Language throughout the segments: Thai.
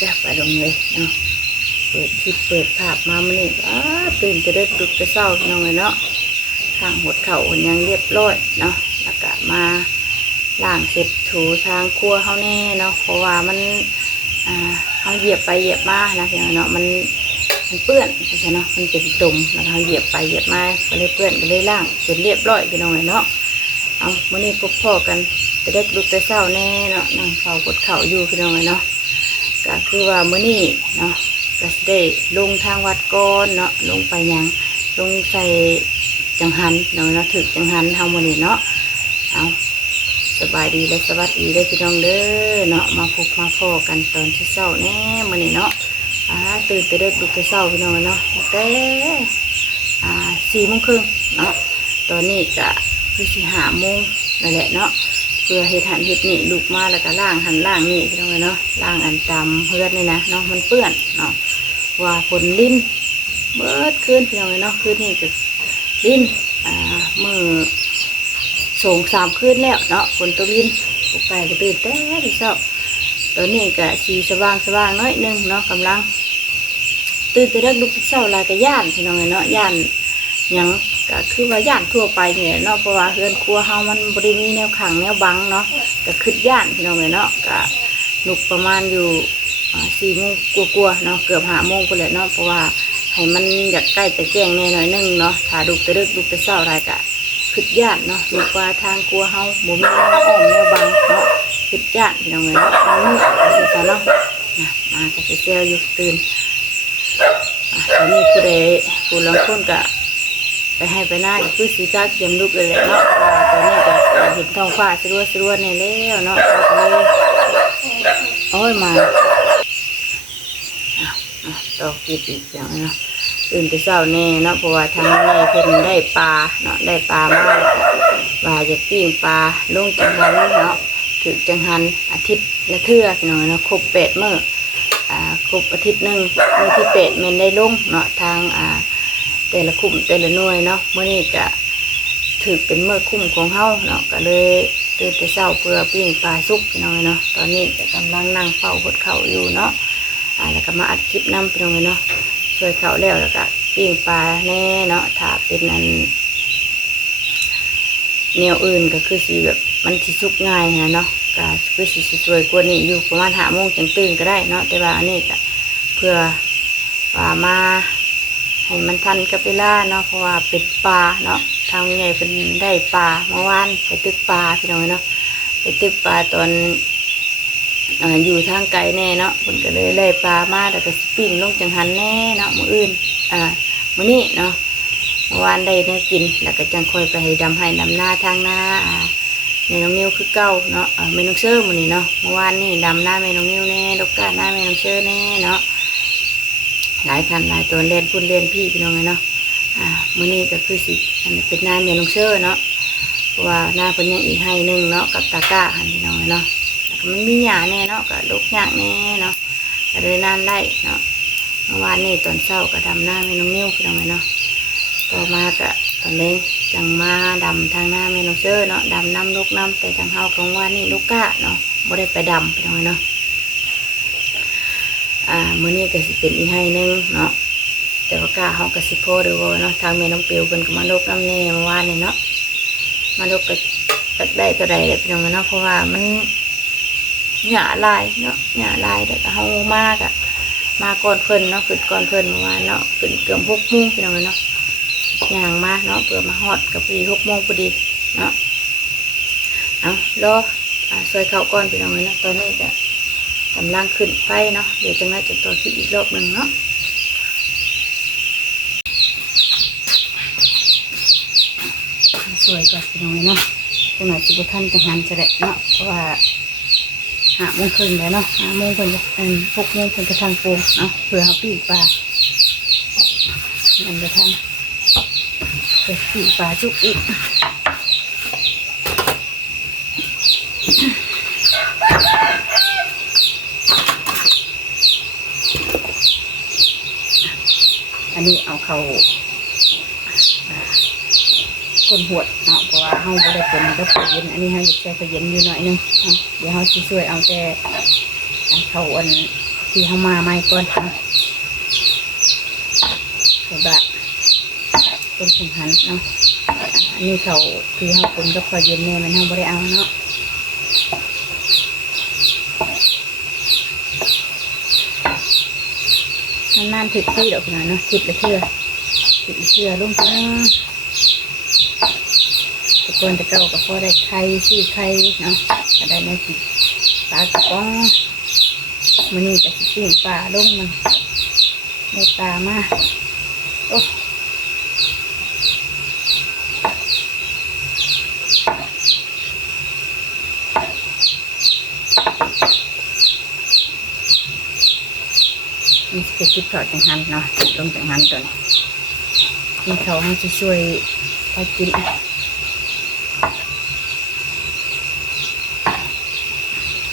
จะไปลงเลยเนาะเปิดคลิปเปิดภาพมามันนี่ตื่นจะได้ปลุกจะเศร้าน้องเลยเนาะทางหดเข่ายังเรียบร้อยเนาะแล้วก็มาล้างเสร็จถูทางครัวเขาแน่เนาะเพราะว่ามันเขาเหยียบไปเหยียบมานะพี่น้องเนาะมันเปื้อนใช่เนาะมันเป็นตุ่มแล้วเขาเหยียบไปเหยียบมาก็เลยเปื้อนก็เลยล้างเสร็จเรียบร้อยพี่น้องเลยเนาะเอามื่อนี้พบพ่อกันจะได้ปลุกจะเศร้าแน่เนาะนั่งเฝ้ากดเข่าอยู่พี่น้องเลยเนาะก็คือว่ามื่อนี้เนาะก็ได้ลงทางวัดก้อนเนาะลงไปยังลงใส่จังหันเนาะถึกจังหันเฮามื่อนี้เนาะเอาสบายดีและสวัสดีได้พี่น้องเด้อเนาะมาพบมาพ่อกันตอนเช้าแน่มื่อนี้เนาะตื่นแต่เด็กลุกแต่เช้าพี่น้องเนาะแต่4:30เนาะตอนนี้ก็คือ5:00นั่นแหละเนาะเพื่อเฮ็ดหันเฮ็ดนี่ลุกมาแล้วก็ล้างหันล้างนี่พี่น้องเนาะล้างอันตามเพื่อนนี่นะเนาะมันเปื้อนเนาะว่าฝนลิ้นเบิดคืนพี่น้องเนาะคืนนี่ก็ลิ้นมือ2-3คืนแล้วเนาะฝนตกลิ้นปลุกไก่ก็ตื่นแต่เช้าตอนนี้ก็สีสว่างน้อยนึงเนาะกำลังตื่นแต่เด็กลุกเช้าลายก็ย่านพี่น้องเนาะย่านยังก็คือว่าย่านทั่วไปเนี่ยเนาะเพราะว่าเฮือนครัวเฮามันบริมีแนวขังแนวบังเนาะก็ขึ้นย่านพี่น้องเนาะก็ลุกประมาณอยู่4:00กว่าๆเนาะเกือบ5:00ไปเลยเนาะเพราะว่าให้มันอยากใกล้จะแจ้งแน่หน่อยนึงเนาะถ้าลุกแต่เด็กลุกแต่เช้าลายก็ขึ้นย่านเนาะลุกว่าทางครัวเฮาบ่มีแนวอ้อมแนวบังเนาะขึ้นย่านพี่น้องเนาะมืดสิซะเนาะมาก็สิเซลอยู่ตื่นตอนนี้ผู้ลางคนก็ไปให้ไปหน้าก็คือสีจ้าเก็บลูกเลยแหละเนาะตอนนี้ก็เห็นท้องฟ้าสลัวในแล้วเนาะเลยโอ้ยมาต่อกินอีกอย่างเนาะตื่นแต่เช้าแน่เนาะเพราะว่าทางแม่เพิ่นได้ปลาเนาะได้ปลามาว่าจะปิ้งปลาลงจังหันเนาะถึงจังหันอาทิตย์ละเทื่อหน่อยเนาะครบ8 มื้อครบอาทิตย์นึงมื้อที่8แม่นได้ลงเนาะทางแต่ละคุ้มแต่ละหน่วยเนาะเมื่อนี้ก็ถือเป็นเมื่อคุ้มของเฮาเนาะก็เลยตื่นแต่เช้าเพื่อปิ้งปลาสุกพี่น้องเนาะตอนนี้ก็กำลังนั่งเฝ้าหดเข่าอยู่เนาะแล้วก็มาอัดคลิปน้ำพี่น้องเนาะช่วยเข่าแล้วก็ปิ้งปลาแน่เนาะถ้าเป็นนั้นแนวอื่นก็คือสีแบบมันสิสุกง่ายนะเนาะก็คือสีสวยกว่านี้อยู่ประมาณ5:00จังตื่นก็ได้เนาะแต่ว่าอันนี้ก็เพื่อว่ามาให้มันทันกับเวลาเนาะเพราะว่าเป็นปลาเนาะทางใหญ่เป็นได้ปลาเมื่อวานไปตึกปลาพี่น้องเนาะไปตึกปลาตอนอยู่ทางไกลแน่เนาะมันก็เลยไล่ปลามาแล้วก็สปิ้งลงจังหันแน่เนาะมื้ออื่นมื้อนี้เนาะเมื่อวานได้เนื้อกินแล้วก็จังค่อยไปให้ดำให้ดำหน้าทางหน้าแม่น้องนิ้วคือเก่าเนาะแม่น้องเชื่อมื้อนี้เนาะเมื่อวานนี่ดำหน้าแม่น้องนิ้วแน่ดอกกาหน้าแม่น้องเชื่อแน่เนาะหลายคันหลายตัวเล่นพุ่นเล่นพี่พี่น้องเลยเนาะมื้อนี้ก็คือสิอันนี้เป็นหน้าเมียลงเชื่อเนาะเพราะว่าหน้าเป็นยังอีกให้นึงเนาะกับตาก้าหันพี่น้องเลยเนาะแล้วก็มันมีหญ้าแน่เนาะกับลูกหญ้าแน่เนาะก็เลยนานได้เนาะเมื่อวานนี่ตอนเช้าก็ดำหน้าเมียน้องนิ้วพี่น้องเลยเนาะต่อมาก็ตอนเล้งจังมาดำทางหน้าเมียลงเชื่อเนาะดำน้ำลูกน้ำแต่ทางเฮาของว่านี่ลูกก้าเนาะบ่ได้ไปดำพี่น้องเลยเนาะมื้อนี้ก็สิเป็นอีกให้นึงเนาะแต่ว่ากาเฮาก็สิพอหรือว่าเนาะทางแม่น้องเปียวเพิ่นก็มาลกน้ำแน่เมื่อวานนี่เนาะมาลกก็ได้ตัวใดพี่น้องเนาะเพราะว่ามันหญ้าลายเนาะหญ้าลายแต่ก็เฮามากมาก่อนเพิ่นเนาะขึ้นก่อนเพิ่นเมื่อวานเนาะขึ้นเกือบ6:00พี่น้องเนาะย่างมาเนาะเพื่อมาฮอดกับพอดี6:00พอดีเนาะเอารอซอยข้าวก่อนพี่น้องเนาะตอนนี้ก็กำลังขึ้นไฟเนาะเดี๋ยวจะน่าจะต่อที่อีกรอบหนึ่งเนาะสวยก่อนพี่น้องเนาะจังหวะสิบท่านจังหันจะได้เนาะเพราะว่า5:30แล้วเนาะ5:00เพิ่น6:00เพิ่นจะทางโป่งเนาะเพื่อเอาปีกปลามันจะทางปีกปลาจุกอีกอันนี้เอาเขาคนหวดเนาะเพราะว่าเฮาบ่ได้เป็นกับไฟเย็นอันนี้เฮาอยากใช้ไฟเย็นอยู่หน่อยนึงเดี๋ยวเฮาสิช่วยเอาแต่เขาอัน ที่เขามาใหม่ก่อนนะใส่บาตรต้นขุนหันเนาะอันนี้เขาคือเขาคนก็พอเย็นเนี่ยมันเขาไม่ได้เอาเนาะนานๆถึกที่ดอกนะเนาะติดละเชื่อลุ่มจังตะโกนตะเก้ากับพ่อได้ไข่ซื้อไข่เนาะก็ได้ในติดปลากระป๋องมันนี่จะปิ้งปลาลุ่มมันได้ปลามาโอ้มีสกิปถอดจังหันเนาะลงจังหันตัวนี้มีเขาให้ช่วยไปกิน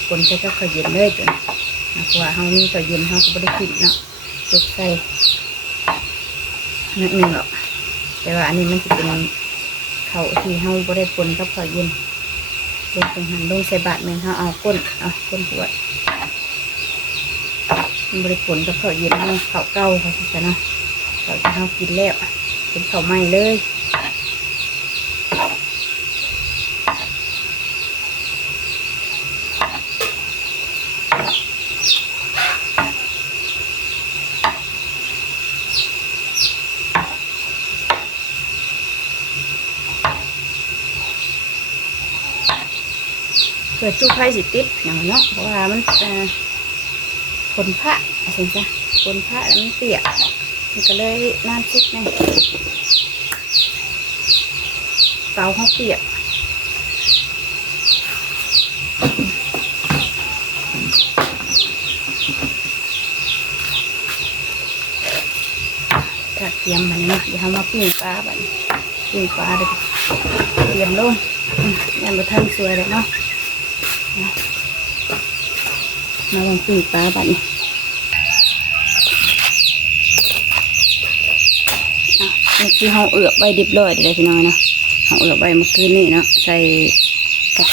คนใช้ก็ขยินเลยตัวนี้เพราะว่าเขามีขยินเขาก็ไม่ได้กินเนาะยกใส่นิดนึงหรอกแต่ว่าอันนี้มันจะเป็นเขาที่เขาไม่ได้ปนกับขยินลงจังหันลงใส่บาทเมืองเขาเอาก้นหัวบริผลกับข้าวเย็นเนาะข้าวเก่าค่ะสิจ๊ะเนาะข้าวที่เรากินแล้วเป็นข้าวใหม่เลยเปิดตู้ไฟสิติดอย่างเนาะเพราะว่ามันคนพระอะไรจ้ะคนพระแล้วมันเปียกมันก็เลยน้ำซุปนี่เตาเขาเปียกถ้าเตรียมมันเนาะเดี๋ยวเขามาปิ้งปลาแบบปิ้งปลาเลยเตรียมลงยันมาทำสวยเลยเนาะมาลองปิ้งปลาแบบนี้นี่คือเขาเอือบใบดิบลอยได้พี่น้อยเนาะเขาเอือบใบเมื่อคืนนี่เนาะใส่กับ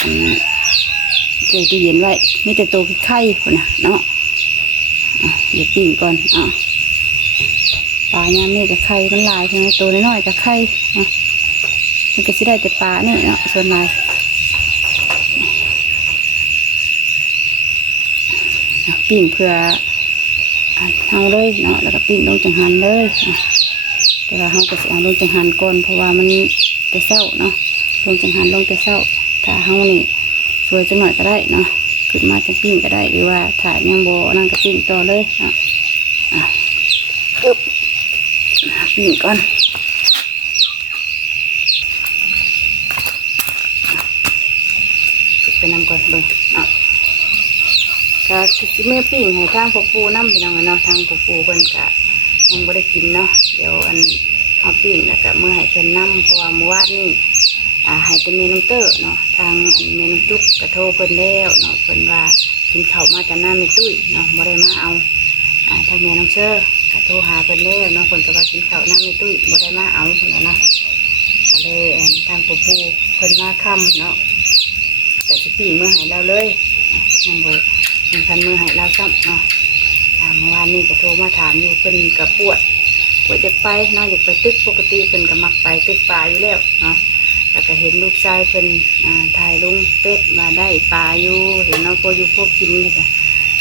ใส่ตู้เย็นไว้มีแต่ตัวไข่คนน่ะเนาะเดี๋ยวปิ้งก่อนปลาเนี่ยนี่กับไข่มันลายใช่ไหมตัวน้อยๆกับไข่มันก็จะได้แต่ปลาเนี่ยเนาะส่วนลายปิ้งเพื่อเอาเลยเนาะแล้วก็ปิ้งลงจังหันเลยแต่ว่าเขาก็จะเอาลงจังหันก่อนเพราะว่ามันจะเศร้าเนาะลงจังหันลงจะเศร้าถ้าเขานี่สวยจังหน่อยก็ได้เนาะขึ้นมาจะปิ้งก็ได้หรือว่าถ่ายยังโบนั่งก็ปิ้งต่อเลยเนาะปึ๊บปิ้งก่อนไปนำก่อนเบิ่งเนาะก็คือเมื่อปิ้งให้ทางพ่อปูน้ำไปน้องเนาะทางพ่อปูเพิ่นก็ยังไม่ได้กินเนาะเดี๋ยวเอาปิ้งแล้วก็เมื่อให้เพิ่นน้ำเพราะว่าเมื่อวานนี่ให้แต่เมนูเตอร์เนาะทางเมนูจุกกระโทรเพิ่นแล้วเนาะเพิ่นว่ากินข้าวมาจากหน้าเมตุ้ยเนาะไม่ได้มาเอาทางเมนูเชอร์กระโทรหาเพิ่นแล้วเนาะเพิ่นก็ว่ากินข้าวหน้าเมตุ้ยไม่ได้มาเอาเพิ่นเนาะก็เลยทางพ่อปูเพิ่นมาค่ำเนาะแต่สิปิ้งเมื่อให้เราเลยยังบ่ยังทันมือให้เราซ้ำเนาะเมื่อวานนี้ก็โทรมาถามอยู่เพิ่นกับปวดจะไปเนาะอยากไปตึกปกติเพิ่นก็มักไปตึกปลาอยู่แล้วเนาะแล้วก็เห็นลูกชายเพิ่นถ่ายลงเป็ดมาได้ปลาอยู่เห็นเนาะพวกอยู่พวกกินเลยจ้ะ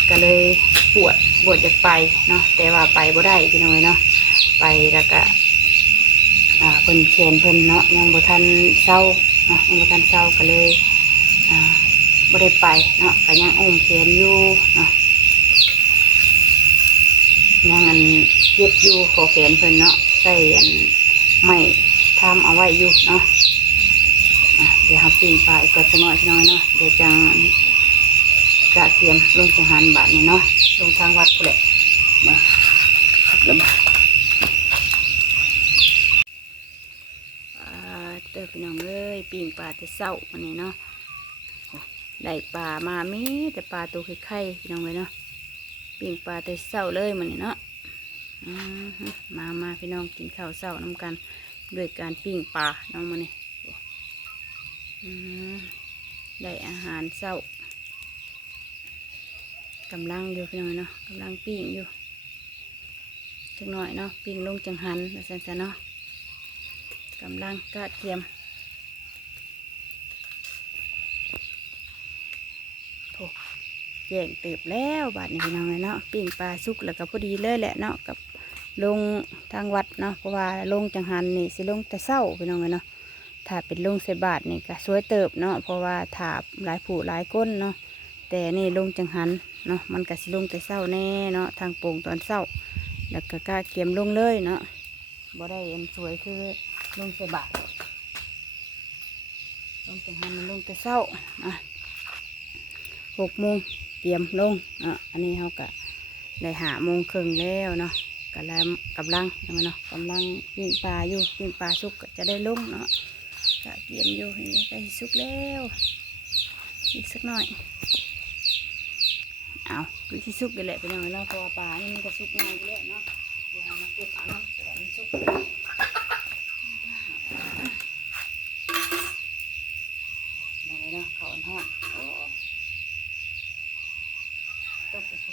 ก็เลยปวดจะไปเนาะแต่ว่าไปบ่ได้พี่น้อยเนาะไปแล้วก็เพิ่นแขนเพิ่นเนาะยังบ่ทันเศร้ายังบ่ทันเศร้าก็เลยบ่ได้ไปเนาะก็ยังอุ้มแขนอยู่เนาะยังเย็บอยู่ขอแขนเพิ่นเนาะใส่ไม่ทำเอาไว้อยู่เนาะเดี๋ยวเขาปิ้งปลาอีกก่อนสักหน่อยพี่น้อยเนาะเดี๋ยวจังกะเทียมลงจังหันบาทนี่เนาะลงทางวัดกูแหละมาแล้วมาเติมพี่น้องเลยปิ้งปลาแต่เศร้าวันนี้เนาะได้ปลามามีแต่ปลาตัวไข่พี่น้องเลยเนาะปิ้งปลาแต่เศร้าเลยมันนี่เนาะมาพี่น้องกินข้าวเศร้าน้ำกันด้วยการปิ้งปลาน้องมันนี่ได้อาหารเศร้า กำลังอยู่พี่น้องเนาะกำลังปิ้งอยู่จังหน่อยเนาะปิ้งลงจังหันแล้วสันๆเนาะกำลังกระเทียมโถแย่งเติบแล้วบาดนี้พี่น้องเนาะปิ้งปลาสุกแล้วก็พอดีเลยแหละเนาะกับลงทางวัดเนาะเพราะว่าลงจังหันนี่สิลงแต่เศร้าพี่น้องเนาะถ้าเป็นลงใส่บาทนี่ก็สวยเติบเนาะเพราะว่าถาบหลายผู้หลายก้นเนาะแต่นี่ลงจังหันเนาะมันก็สิลงแต่เศร้าแน่เนาะทางโป่งตอนเศร้าแล้วก็กล้าเกียมลงเลยเนาะบ่ได้เอ็นสวยคือลงใส่บาทลงจังหันมันลงแต่เศร้าอ่ะ6 โมงเตรียมลงอันนี้เขาก็ได้5 โมงครึ่งแล้วเนาะก็แล้วกำลังเนาะกำลังปิ้งปลาอยู่ปิ้งปลาสุกก็จะได้ลงเนาะก็เตรียมอยู่นี่ใกล้สุกแล้วอีกสักหน่อยเอาคือที่สุกกันแหละเป็นยังไงเนาะเพราะว่าปลานี่มันก็สุกง่ายอยู่แล้วเนาะเดี๋ยวเรามาเก็บเอาเนาะแต่มันสุกยังไงเนาะเขาอ่อนๆโอ้ตกไปสิ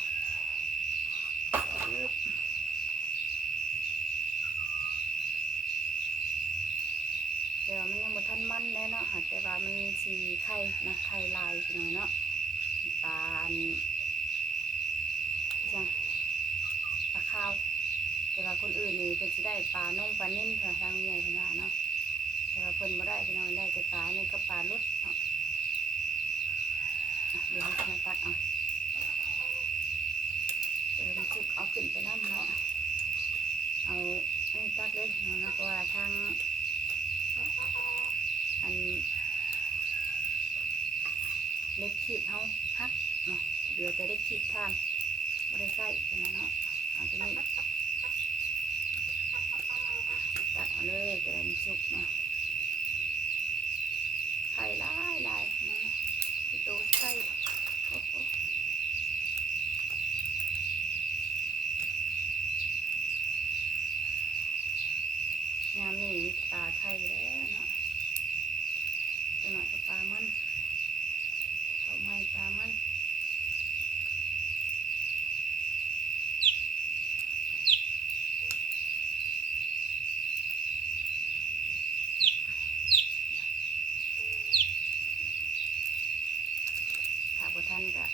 เดี๋ยวมันยังบ่ทันมันแน่เนาะแต่ว่ามันสีไข่นะไข่ลายไปหน่อยเนาะปลาจังปลาข้าวแต่ว่าคนอื่นนี่เพิ่นสิได้ปลาน่องปลานิ่มทางใหญ่ขนาดเนาะแต่ว่าเพิ่นบ่ได้พี่น้องได้แต่ปลานี่ก็ปลาลดเนาะเดี๋ยวเราจะตักเอาเดี๋ยวมันสุกเอาขึ้นไปน้ำเนาะเอาอันนี้ตักเลยเนาะเพราะว่าทางอันเล็กขีดเขาฮักเนาะเดี๋ยวจะได้ขีดทานไม่ได้ใส่กันนะเนาะเอาตัวนี้ตัดเอาเลยแต่มันสุกเนาะไข่ลายลายเนาะที่โตใส่โอ้โหงามนี่ปลาไข่แล้วเนาะจะหน่อยกับปลามันเขาไม่ปลามันถ้าพอท่านกับ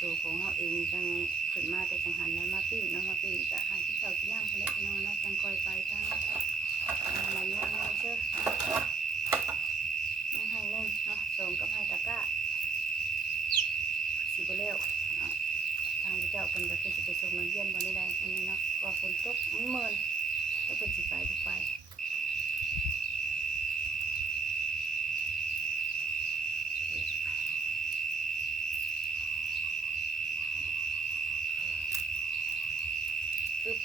ตัวของเขาเองจังขึ้นมาแต่จังหันแล้วมาปิ้งเนาะมาปิ้งจะหาที่เขาที่นั่งคนละน้องเนาะจังคอยไปทางอะไรเงี้ยเชื่อน้องให้เล่นเนาะส่งกับให้ตะก้าสิบเลี้ยวทางเจ้าเป็นแบบที่จะไปส่งนักเรียนวันนี้ได้อันนี้เนาะก็ฝนตกมันเมินแล้วเป็นสิไปบุกไปปึ๊บ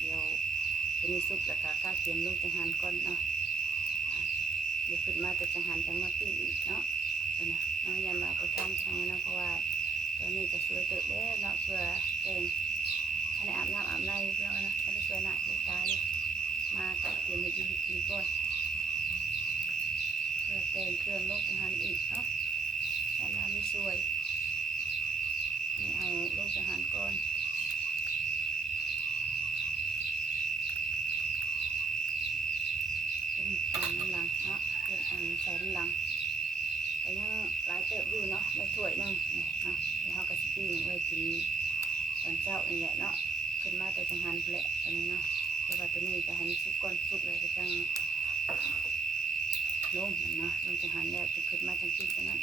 เดี๋ยวตัวนี้สุกแล้วก็ก้าเตรียมลงจังหันก่อนเนาะเดี๋ยวขึ้นมาแต่จังหันจังมาปิ้งอีกเนาะตัวนี้น้องยันมาประทันทางนะเพราะว่าตัวนี้จะช่วยเติบได้เนาะเพื่อแต่งให้อาบน้ำอาบในเพื่อนะให้ช่วยหนักเลยตายมาก็เตรียมให้ดูกินก่อนเพื่อแต่งเครื่องลงจังหันอีกเนาะแต่น้ำไม่สวยนี่เอาลงจังหันก่อนเป็นอันหลังเนาะเป็นอันใส่หลังแต่ยังหลายเติบอยู่เนาะไม่ถ้วยนึงเนาะแล้วเขาก็สปิ้งไว้กินตอนเช้านี่แหละเนาะขึ้นมาแต่จังหันแหละตัวนี้เนาะแต่ว่าตัวนี้จะให้มันสุกก่อนสุกเลยจะจังลงเนาะลงจังหันแล้วจะขึ้นมาจังปิ้งกันนั้น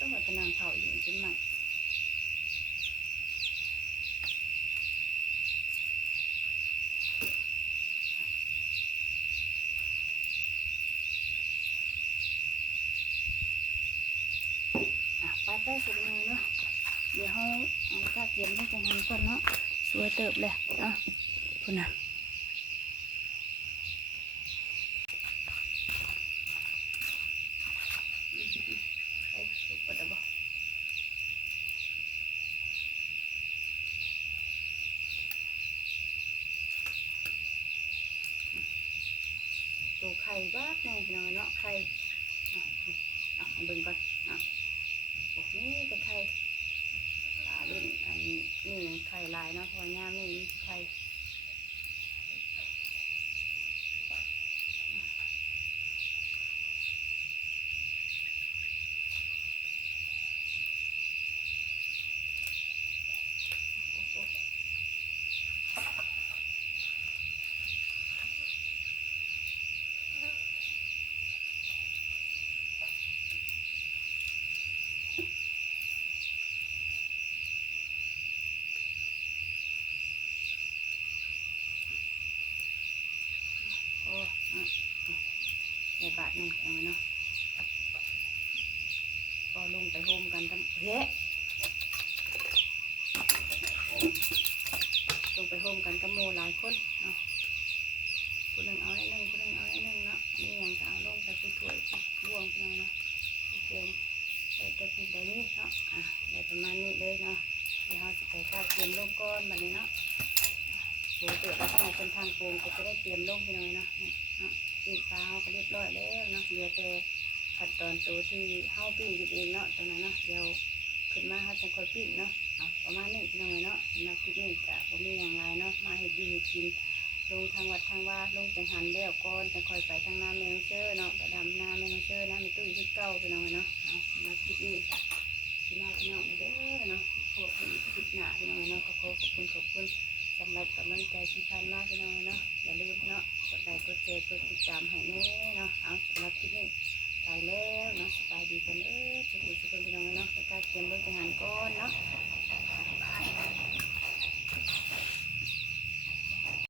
ต้องมาเป็นนางเผาอยู่จนใหม่ ได้สุดเลยเนาะเดี๋ยวเขาเอากาเกียมให้จังหันก่อนเนาะสวยเติบเลยเนาะคุณน่ะไอ้สุกปะดับตัวไข่บ้าแน่พี่น้องเนาะไข่เอาเบิ่งก่อนพวกนี้เป็นไข่รุ่นอันนี้นี่ไข่ลายเนาะเพราะย่ามนี่ไข่โอ้ในบาทหนึ่งเอาไว้เนาะก็ลงไปโฮมกันเฮ้ลงไปโฮมกันกับโมหลายคนเนาะคนหนึ่งเอาได้หนึ่งคนหนึ่งเอาได้หนึ่งเนาะนี่ยังจะเอาลงไปผู้ช่วยบ่วงไปเนาะโอเคแต่จะกินได้นี่เนาะในประมาณนี้เลยเนาะเดี๋ยวเราจะไปข้าวเตรียมลงก้อนแบบนี้เนาะโหเปิดแล้วข้างในเป็นทางโป่งก็จะได้เตรียมลงไปหน่อยเนาะปิ้งปลาเขาก็เรียบร้อยแล้วเนาะเหลือแต่ขั้นตอนตัวที่เฮาปิ้งกินเองเนาะตอนนั้นเนาะเดี๋ยวขึ้นมาเขาจะคอยปิ้งเนาะประมาณนี้พี่น้องเนาะสำหรับคลิปนี้จะผมมีอย่างไรเนาะมาเห็ดดีกินลงทางวัดทางว่าลงจังหันแล้วก่อนจะคอยไปทางน้ำแมงเชอร์เนาะไปดำน้ำแมงเชอร์น้ำมีตู้ที่เก้าพี่น้องเนาะสำหรับคลิปนี้พี่น้องพี่น้องเด้อเนาะขอบคุณคลิปหน้าพี่น้องเนาะขอบคุณสำหรับกำลังใจที่ผ่านมาพี่น้องเนาะอย่าลืมเนาะกดไลค์กดแชร์กดติด